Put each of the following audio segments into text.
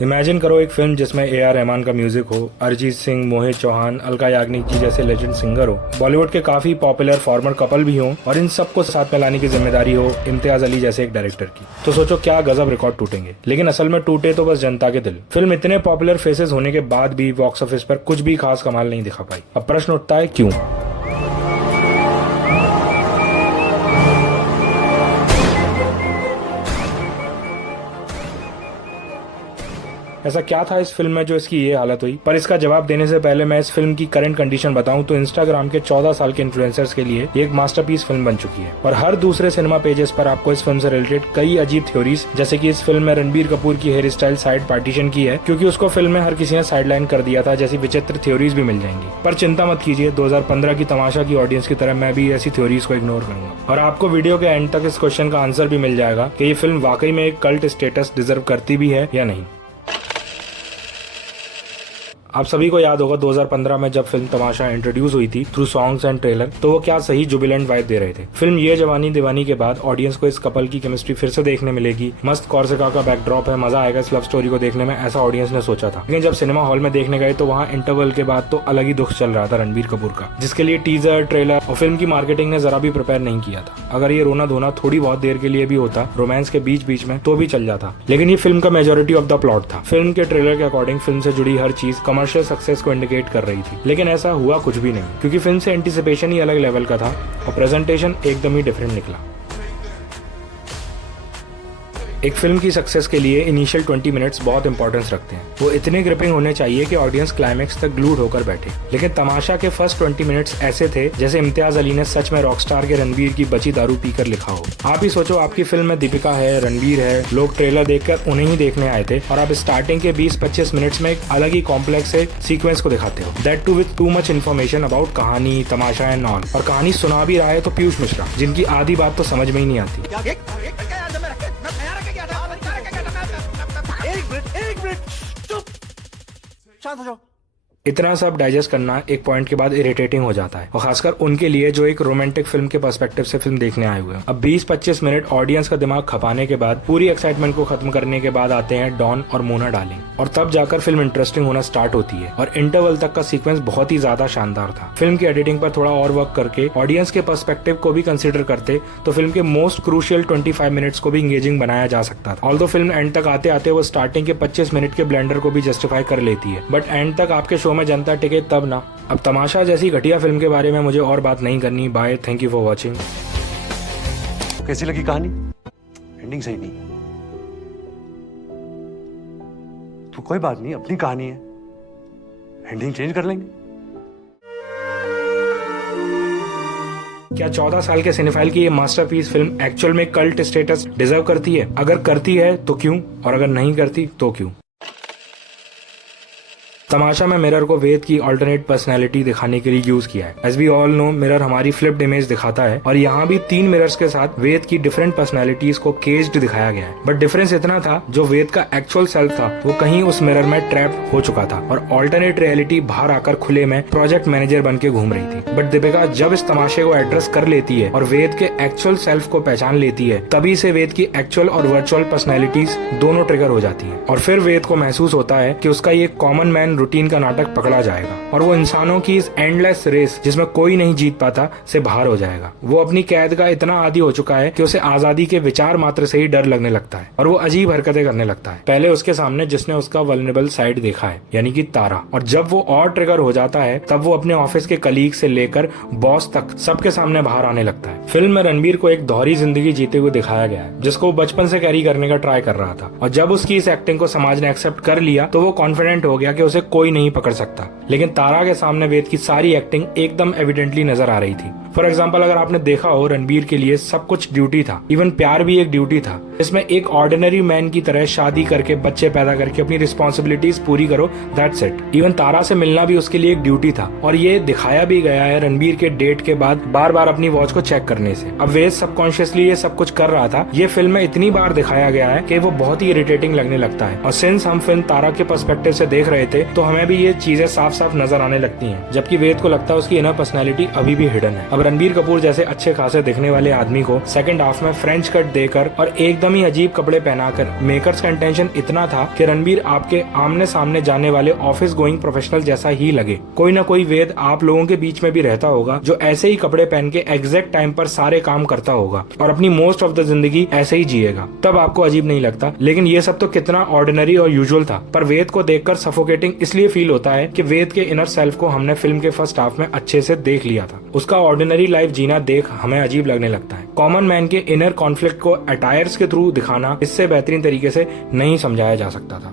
Imagine करो एक film जिसमें A.R. रहमान का म्यूजिक हो, अरिजीत सिंह, मोहित चौहान, अलका याग्निक जी जैसे लेजेंड सिंगर हो, बॉलीवुड के काफी पॉपुलर फॉर्मर कपल भी हों और इन सबको साथ में लाने की जिम्मेदारी हो इम्तियाज अली जैसे एक डायरेक्टर की। तो सोचो क्या गजब रिकॉर्ड टूटेंगे। लेकिन असल में टूटे तो बस जनता के दिल। फिल्म इतने पॉपुलर फेसेस होने के बाद भी बॉक्स ऑफिस पर कुछ भी खास कमाल नहीं दिखा पाई। अब प्रश्न उठता है क्यों। ऐसा क्या था इस फिल्म में जो इसकी ये हालत हुई। पर इसका जवाब देने से पहले मैं इस फिल्म की करंट कंडीशन बताऊं तो इंस्टाग्राम के 14 साल के इन्फ्लुएंसर्स के लिए ये एक मास्टरपीस फिल्म बन चुकी है और हर दूसरे सिनेमा पेजेस पर आपको इस फिल्म से रिलेटेड कई अजीब थ्योरीज, जैसे कि इस फिल्म में रणबीर कपूर की हेयर स्टाइल साइड पार्टीशन की है क्योंकि उसको फिल्म में हर किसी ने साइडलाइन कर दिया था, जैसी विचित्र थ्योरीज भी मिल जाएंगी। पर चिंता मत कीजिए, 2015 की तमाशा की ऑडियंस की तरह मैं भी ऐसी थ्योरीज को इग्नोर करूंगा और आपको वीडियो के एंड तक इस क्वेश्चन का आंसर भी मिल जाएगा कि ये फिल्म वाकई में एक कल्ट स्टेटस डिजर्व करती भी है या नहीं। आप सभी को याद होगा 2015 में जब फिल्म तमाशा इंट्रोड्यूस हुई थी थ्रू सॉन्ग्स एंड ट्रेलर, तो वो क्या सही जुबिलेंट वाइब दे रहे थे। फिल्म ये जवानी दीवानी के बाद ऑडियंस को इस कपल की केमिस्ट्री फिर से देखने मिलेगी, मस्त कॉर्सिका का बैकड्रॉप है, मजा आएगा इस लव स्टोरी को देखने में, ऐसा ऑडियंस ने सोचा था। लेकिन जब सिनेमा हॉल में देखने गए तो वहाँ इंटरवल के बाद तो अलग ही दुख चल रहा था रणबीर कपूर का, जिसके लिए टीजर, ट्रेलर और फिल्म की मार्केटिंग ने जरा भी प्रिपेयर नहीं किया था। अगर ये रोना धोना थोड़ी बहुत देर के लिए भी होता रोमांस के बीच बीच में तो भी चल जाता, लेकिन ये फिल्म का मेजोरिटी ऑफ द प्लॉट था। फिल्म के ट्रेलर के अकॉर्डिंग फिल्म से जुड़ी हर चीज कमर्शियल सक्सेस को इंडिकेट कर रही थी, लेकिन ऐसा हुआ कुछ भी नहीं क्योंकि फिल्म से एंटिसिपेशन ही अलग लेवल का था और प्रेजेंटेशन एकदम ही डिफरेंट निकला। एक फिल्म की सक्सेस के लिए इनिशियल 20 मिनट्स बहुत इंपॉर्टेंस रखते हैं। वो इतने ग्रिपिंग होने चाहिए कि ऑडियंस क्लाइमेक्स तक ग्लूड होकर बैठे। लेकिन तमाशा के फर्स्ट 20 मिनट्स ऐसे थे जैसे इम्तियाज अली ने सच में रॉकस्टार के रणबीर की बची दारू पीकर लिखा हो। आप ही सोचो, आपकी फिल्म में दीपिका है, रणबीर है, लोग ट्रेलर देखकर उन्हें ही देखने आए थे और आप स्टार्टिंग के 20-25 मिनट्स में एक अलग ही कॉम्प्लेक्स सीक्वेंस को दिखाते हो, that too with too much information about कहानी, तमाशा एंड ऑल। और कहानी सुना भी रहा है तो पीयूष मिश्रा, जिनकी आधी बात तो समझ में ही नहीं आती। शांत हो जाओ। इतना सब डाइजेस्ट करना एक पॉइंट के बाद इरिटेटिंग हो जाता है और खासकर उनके लिए जो एक रोमांटिक फिल्म के पर्सपेक्टिव से फिल्म देखने आए हुए हैं। अब 20-25 मिनट ऑडियंस का दिमाग खपाने के बाद, पूरी एक्साइटमेंट को खत्म करने के बाद आते हैं डॉन और मोना डार्लिंग और तब जाकर फिल्म इंटरेस्टिंग होना स्टार्ट होती है और इंटरवल तक का सीक्वेंस बहुत ही ज्यादा शानदार था। फिल्म की एडिटिंग पर थोड़ा और वर्क करके ऑडियंस के पर्सपेक्टिव को भी कंसिडर करते तो फिल्म के मोस्ट क्रूशियल 25 मिनट्स को भी इंगेजिंग बनाया जा सकता था। ऑल्दो फिल्म एंड तक आते आते वो स्टार्टिंग के 25 मिनट के ब्लेंडर को भी जस्टिफाई कर लेती है, बट एंड तक आपके शो में जनता टिके तब ना। अब तमाशा जैसी घटिया फिल्म के बारे में मुझे और बात नहीं करनी। Bye, thank you for watching. कैसी लगी कहानी? एंडिंग सही नहीं। तो कोई बात नहीं, अपनी कहानी है, एंडिंग चेंज कर लेंगे। क्या 14 साल के सिनेफाइल की ये मास्टरपीस फिल्म एक्चुअल में कल्ट स्टेटस डिजर्व करती है? अगर करती है तो क्यों, और अगर नहीं करती तो क्यों? तमाशा में मिरर को वेद की अल्टरनेट पर्सनैलिटी दिखाने के लिए यूज किया है। As we all know, mirror हमारी फ्लिप्ड इमेज दिखाता है और यहाँ भी 3 मिरर्स के साथ वेद की डिफरेंट पर्सनैलिटीज को केज्ड दिखाया गया है। बट डिफरेंस इतना था, जो वेद का एक्चुअल सेल्फ था वो कहीं उस मिरर में ट्रैप हो चुका था और अल्टरनेट रियलिटी बाहर आकर खुले में प्रोजेक्ट मैनेजर बन के घूम रही थी। बट दीपिका जब इस तमाशे को एड्रेस कर लेती है और वेद के एक्चुअल सेल्फ को पहचान लेती है, तभी से वेद की एक्चुअल और वर्चुअल पर्सनैलिटीज दोनों ट्रिगर हो जाती है और फिर वेद को महसूस होता है कि उसका ये कॉमन मैन रूटीन का नाटक पकड़ा जाएगा और वो इंसानों की इस एंडलेस रेस जिसमें कोई नहीं जीत पाता से बाहर हो जाएगा। वो अपनी कैद का इतना आदी हो चुका है कि उसे आजादी के विचार मात्र से ही डर लगने लगता है और वो अजीब हरकतें करने लगता है। पहले उसके सामने जिसने उसका वल्नरेबल साइड देखा है, यानी कि तारा, और जब वो और ट्रिगर हो जाता है तब वो अपने ऑफिस के कलीग से लेकर बॉस तक सबके सामने बाहर आने लगता है। फिल्म में रणबीर को एक दोहरी जिंदगी जीते हुए दिखाया गया है जिसको वो बचपन से कैरी करने का ट्राई कर रहा था और जब उसकी इस एक्टिंग को समाज ने एक्सेप्ट कर लिया तो वो कॉन्फिडेंट हो गया कि उसे कोई नहीं पकड़ सकता। लेकिन तारा के सामने वेद की सारी एक्टिंग एकदम एविडेंटली नजर आ रही थी। फॉर एग्जाम्पल, अगर आपने देखा हो, रणबीर के लिए सब कुछ ड्यूटी था, इवन प्यार भी एक ड्यूटी था। इसमें एक ऑर्डिनरी मैन की तरह शादी करके बच्चे पैदा करके अपनी रिस्पॉन्सिबिलिटीज पूरी करो, दैट्स इट। इवन तारा से मिलना भी उसके लिए एक ड्यूटी था और ये दिखाया भी गया है रणबीर के डेट के बाद बार बार अपनी वॉच को चेक करने से। अब वेद सबकॉन्शियसली ये सब कुछ कर रहा था, ये फिल्म में इतनी बार दिखाया गया है कि वो बहुत ही इरिटेटिंग लगने लगता है और सिंस हम फिल्म तारा के पर्सपेक्टिव से देख रहे थे तो हमें भी ये चीजें साफ साफ नजर आने लगती हैं, जबकि वेद को लगता है उसकी इनर पर्सनैलिटी अभी भी हिडन है। अब अब रणबीर कपूर जैसे अच्छे खासे दिखने वाले आदमी को सेकंड हाफ में फ्रेंच कट देकर और एकदम ही अजीब कपड़े पहनाकर मेकर्स का इंटेंशन इतना था कि रणबीर आपके आमने सामने जाने वाले ऑफिस गोइंग प्रोफेशनल जैसा ही लगे। कोई ना कोई वेद आप लोगों के बीच में भी रहता होगा जो ऐसे ही कपड़े पहन के एग्जैक्ट टाइम पर सारे काम करता होगा और अपनी मोस्ट ऑफ द जिंदगी ऐसे ही जिएगा, तब आपको अजीब नहीं लगता। लेकिन ये सब तो कितना ऑर्डिनरी और यूजुअल था, पर वेद को देखकर सफोकेटिंग इसलिए फील होता है कि वेद के इनर सेल्फ को हमने फिल्म के फर्स्ट हाफ में अच्छे से देख लिया था। उसका ऑर्डिनरी लाइफ जीना देख हमें अजीब लगने लगता है। कॉमन मैन के इनर कॉन्फ्लिक्ट को अटायर्स के थ्रू दिखाना इससे बेहतरीन तरीके से नहीं समझाया जा सकता था।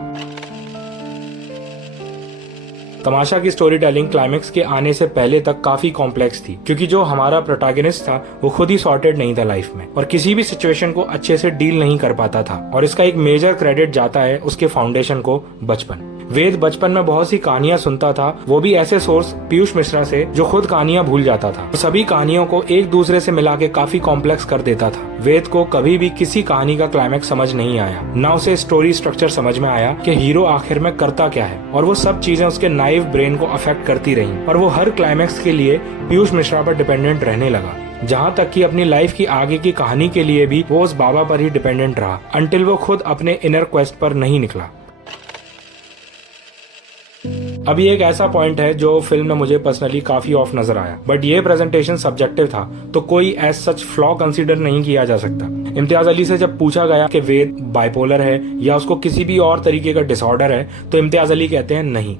तमाशा की स्टोरी टेलिंग क्लाइमेक्स के आने से पहले तक काफी कॉम्प्लेक्स थी, क्योंकि जो हमारा प्रोटैगनिस्ट था वो खुद ही सॉर्टेड नहीं था लाइफ में और किसी भी सिचुएशन को अच्छे से डील नहीं कर पाता था। और इसका एक मेजर क्रेडिट जाता है उसके फाउंडेशन को, बचपन। वेद बचपन में बहुत सी कहानियां सुनता था, वो भी ऐसे सोर्स पीयूष मिश्रा से जो खुद कहानियां भूल जाता था। तो सभी कहानियों को एक दूसरे से मिला के काफी कॉम्प्लेक्स कर देता था। वेद को कभी भी किसी कहानी का क्लाइमेक्स समझ नहीं आया, ना उसे स्टोरी स्ट्रक्चर समझ में आया कि हीरो आखिर में करता क्या है, और वो सब चीजें उसके नाइव ब्रेन को अफेक्ट करती रही और वो हर क्लाइमेक्स के लिए पीयूष मिश्रा पर डिपेंडेंट रहने लगा। जहाँ तक कि अपनी लाइफ की आगे की कहानी के लिए भी वो उस बाबा पर ही डिपेंडेंट रहा, अंटिल वो खुद अपने इनर क्वेस्ट पर नहीं निकला। अभी एक ऐसा पॉइंट है जो फिल्म में मुझे पर्सनली काफी ऑफ नजर आया, बट ये प्रेजेंटेशन सब्जेक्टिव था तो कोई एज सच फ्लॉ कंसीडर नहीं किया जा सकता। इम्तियाज अली से जब पूछा गया कि वेद बाइपोलर है या उसको किसी भी और तरीके का डिसऑर्डर है, तो इम्तियाज अली कहते हैं नहीं।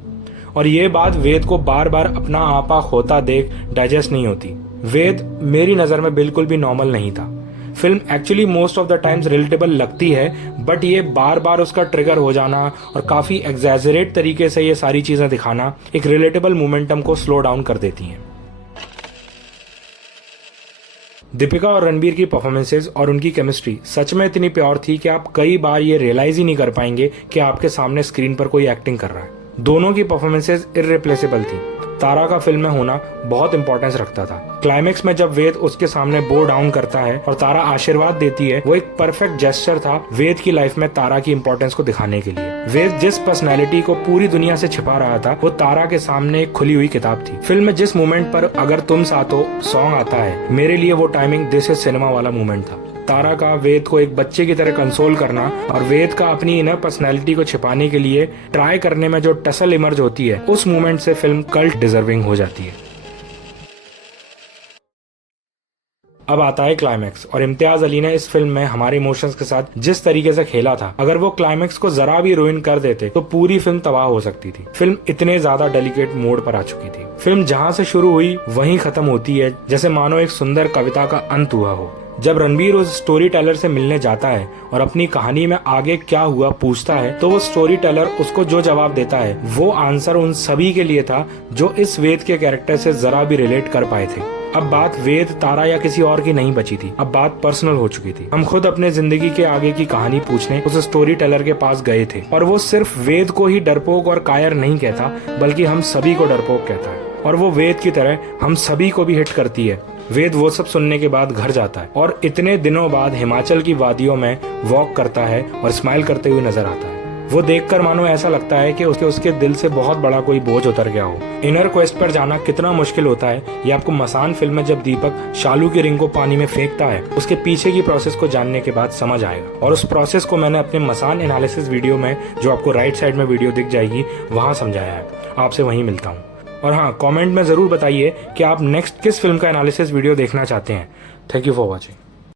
और ये बात वेद को बार बार अपना आपा खोता देख डाइजेस्ट नहीं होती। वेद मेरी नजर में बिल्कुल भी नॉर्मल नहीं था। Film actually most of the times relatable लगती है, बट ये बार बार उसका ट्रिगर हो जाना और काफी एग्जैजरेट तरीके से ये सारी चीजें दिखाना एक रिलेटेबल मोमेंटम को स्लो डाउन कर देती हैं। दीपिका और रणबीर की परफॉर्मेंसेज और उनकी केमिस्ट्री सच में इतनी प्योर थी कि आप कई बार ये रियलाइज ही नहीं कर पाएंगे कि आपके सामने स्क्रीन पर कोई एक्टिंग कर रहा है। दोनों की परफॉर्मेंसेज इररिप्लेसेबल थी। तारा का फिल्म में होना बहुत इंपॉर्टेंस रखता था। क्लाइमेक्स में जब वेद उसके सामने बो डाउन करता है और तारा आशीर्वाद देती है, वो एक परफेक्ट जेस्चर था वेद की लाइफ में तारा की इंपॉर्टेंस को दिखाने के लिए। वेद जिस पर्सनैलिटी को पूरी दुनिया से छिपा रहा था, वो तारा के सामने एक खुली हुई किताब थी। फिल्म में जिस मोमेंट पर अगर तुम साथ हो सॉन्ग आता है, मेरे लिए वो टाइमिंग दिस इज सिनेमा वाला मोमेंट था। तारा का वेद को एक बच्चे की तरह कंसोल करना और वेद का अपनी इनर पर्सनैलिटी को छिपाने के लिए ट्राई करने में जो टसल इमर्ज होती है, उस मोमेंट से फिल्म कल्ट डिजर्विंग हो जाती है। अब आता है क्लाइमेक्स, और इम्तियाज अली ने इस फिल्म में हमारे इमोशंस के साथ जिस तरीके से खेला था, अगर वो क्लाइमेक्स को जरा भी रुइन कर देते तो पूरी फिल्म तबाह हो सकती थी। फिल्म इतने ज्यादा डेलिकेट मोड पर आ चुकी थी। फिल्म जहां से शुरू हुई वहीं खत्म होती है, जैसे मानो एक सुंदर कविता का अंत हुआ हो। जब रणबीर उस स्टोरी टेलर से मिलने जाता है और अपनी कहानी में आगे क्या हुआ पूछता है, तो वो स्टोरी टेलर उसको जो जवाब देता है वो आंसर उन सभी के लिए था जो इस वेद के कैरेक्टर से जरा भी रिलेट कर पाए थे। अब बात वेद, तारा या किसी और की नहीं बची थी, अब बात पर्सनल हो चुकी थी। हम खुद अपने जिंदगी के आगे की कहानी पूछने उस स्टोरी टेलर के पास गए थे, और वो सिर्फ वेद को ही डरपोक और कायर नहीं कहता, बल्कि हम सभी को डरपोक कहता है। और वो वेद की तरह हम सभी को भी हिट करती है। वेद वो सब सुनने के बाद घर जाता है और इतने दिनों बाद हिमाचल की वादियों में वॉक करता है और स्माइल करते हुए नजर आता है। वो देखकर मानो ऐसा लगता है कि उसके दिल से बहुत बड़ा कोई बोझ उतर गया हो। इनर क्वेस्ट पर जाना कितना मुश्किल होता है, ये आपको मसान फिल्म में जब दीपक शालू की रिंग को पानी में फेंकता है, उसके पीछे की प्रोसेस को जानने के बाद समझ आएगा। और उस प्रोसेस को मैंने अपने मसान एनालिसिस वीडियो में, जो आपको राइट साइड में वीडियो दिख जाएगी, वहां समझाया है। आपसे वहीं मिलता हूँ। और हाँ, कमेंट में जरूर बताइए कि आप नेक्स्ट किस फिल्म का एनालिसिस वीडियो देखना चाहते हैं। Thank you for watching.